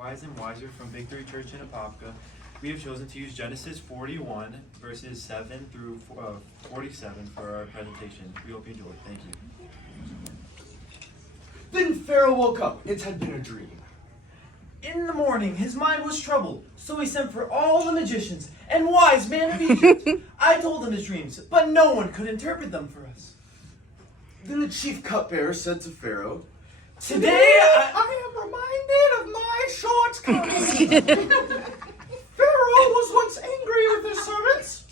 Wise and Wiser from Victory Church in Apopka, we have chosen to use Genesis 41, verses 7 through 47 for our presentation. We hope you enjoy. Thank you. Then Pharaoh woke up. It had been a dream. In the morning, his mind was troubled, so he sent for all the magicians and wise men of Egypt. I told them his dreams, but no one could interpret them for us. Then the chief cupbearer said to Pharaoh, Today I am reminded of my shortcomings. Pharaoh was once angry with his servants,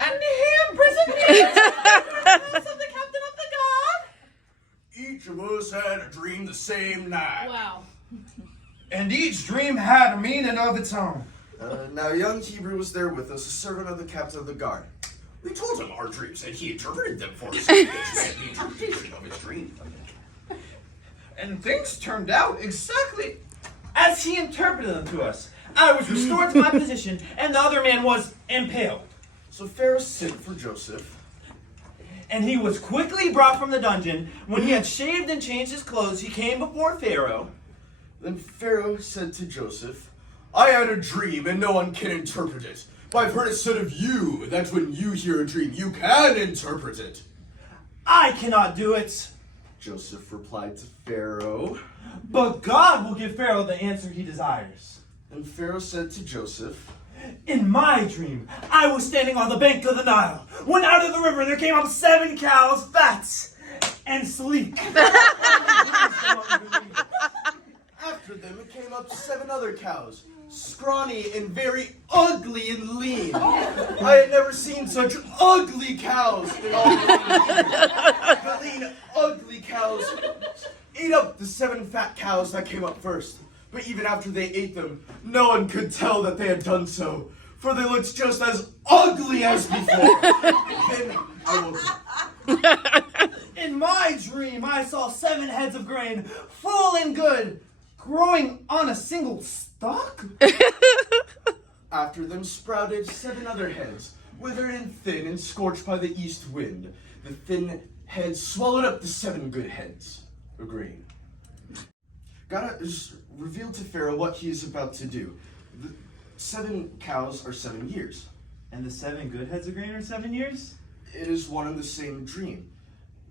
and he imprisoned me in the house of the captain of the guard. Each of us had a dream the same night. Wow. And each dream had a meaning of its own. Now young Hebrew was there with us, a servant of the captain of the guard. We told him our dreams, and he interpreted them for us. The interpretation of his dream. And things turned out exactly as he interpreted them to us. I was restored to my position, and the other man was impaled. So Pharaoh sent for Joseph. And he was quickly brought from the dungeon. When he had shaved and changed his clothes, he came before Pharaoh. Then Pharaoh said to Joseph, I had a dream, and no one can interpret it. But I've heard it said of you that when you hear a dream, you can interpret it. I cannot do it. Joseph replied to Pharaoh. But God will give Pharaoh the answer he desires. And Pharaoh said to Joseph, In my dream, I was standing on the bank of the Nile, when out of the river there came up 7 cows, fat and sleek. After them came up 7 other cows, scrawny and very ugly and lean. I had never seen such ugly cows in all the lean, ugly cows ate up the 7 fat cows that came up first. But even after they ate them, no one could tell that they had done so, for they looked just as ugly as before. Then I woke up. In my dream, I saw 7 heads of grain, full and good, growing on a single stalk. After them sprouted 7 other heads, withered and thin and scorched by the east wind. The thin heads swallowed up the 7 good heads of grain. God has revealed to Pharaoh what he is about to do. The 7 cows are 7 years. And the 7 good heads of grain are 7 years? It is one and the same dream.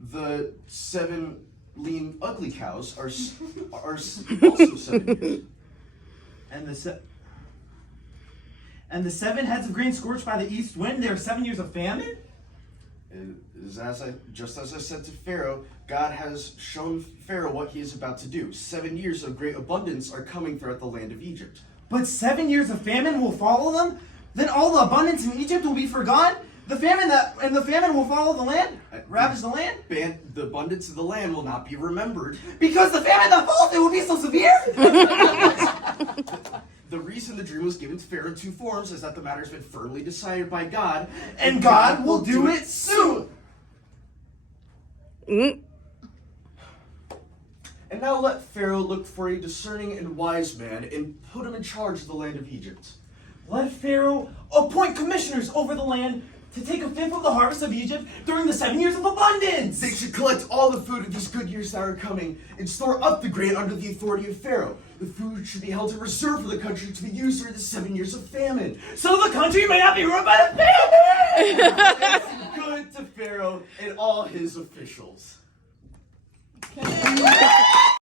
The 7 lean, ugly cows are also 7 years. And the 7 heads of grain scorched by the east wind, there are 7 years of famine? It is just as I said to Pharaoh, God has shown Pharaoh what he is about to do. 7 years of great abundance are coming throughout the land of Egypt. But 7 years of famine will follow them? Then all the abundance in Egypt will be forgotten? The famine will follow the land? Ravage the land? The abundance of the land will not be remembered. Because the famine that follows it will be so severe? The reason the dream was given to Pharaoh in 2 forms is that the matter has been firmly decided by God. And God will do it soon. And now let Pharaoh look for a discerning and wise man and put him in charge of the land of Egypt. Let Pharaoh appoint commissioners over the land to take 1/5 of the harvest of Egypt during the 7 years of abundance. They should collect all the food of these good years that are coming and store up the grain under the authority of Pharaoh. The food should be held in reserve for the country to be used during the 7 years of famine. So the country may not be ruined by the famine! That's good to Pharaoh and all his officials. Okay.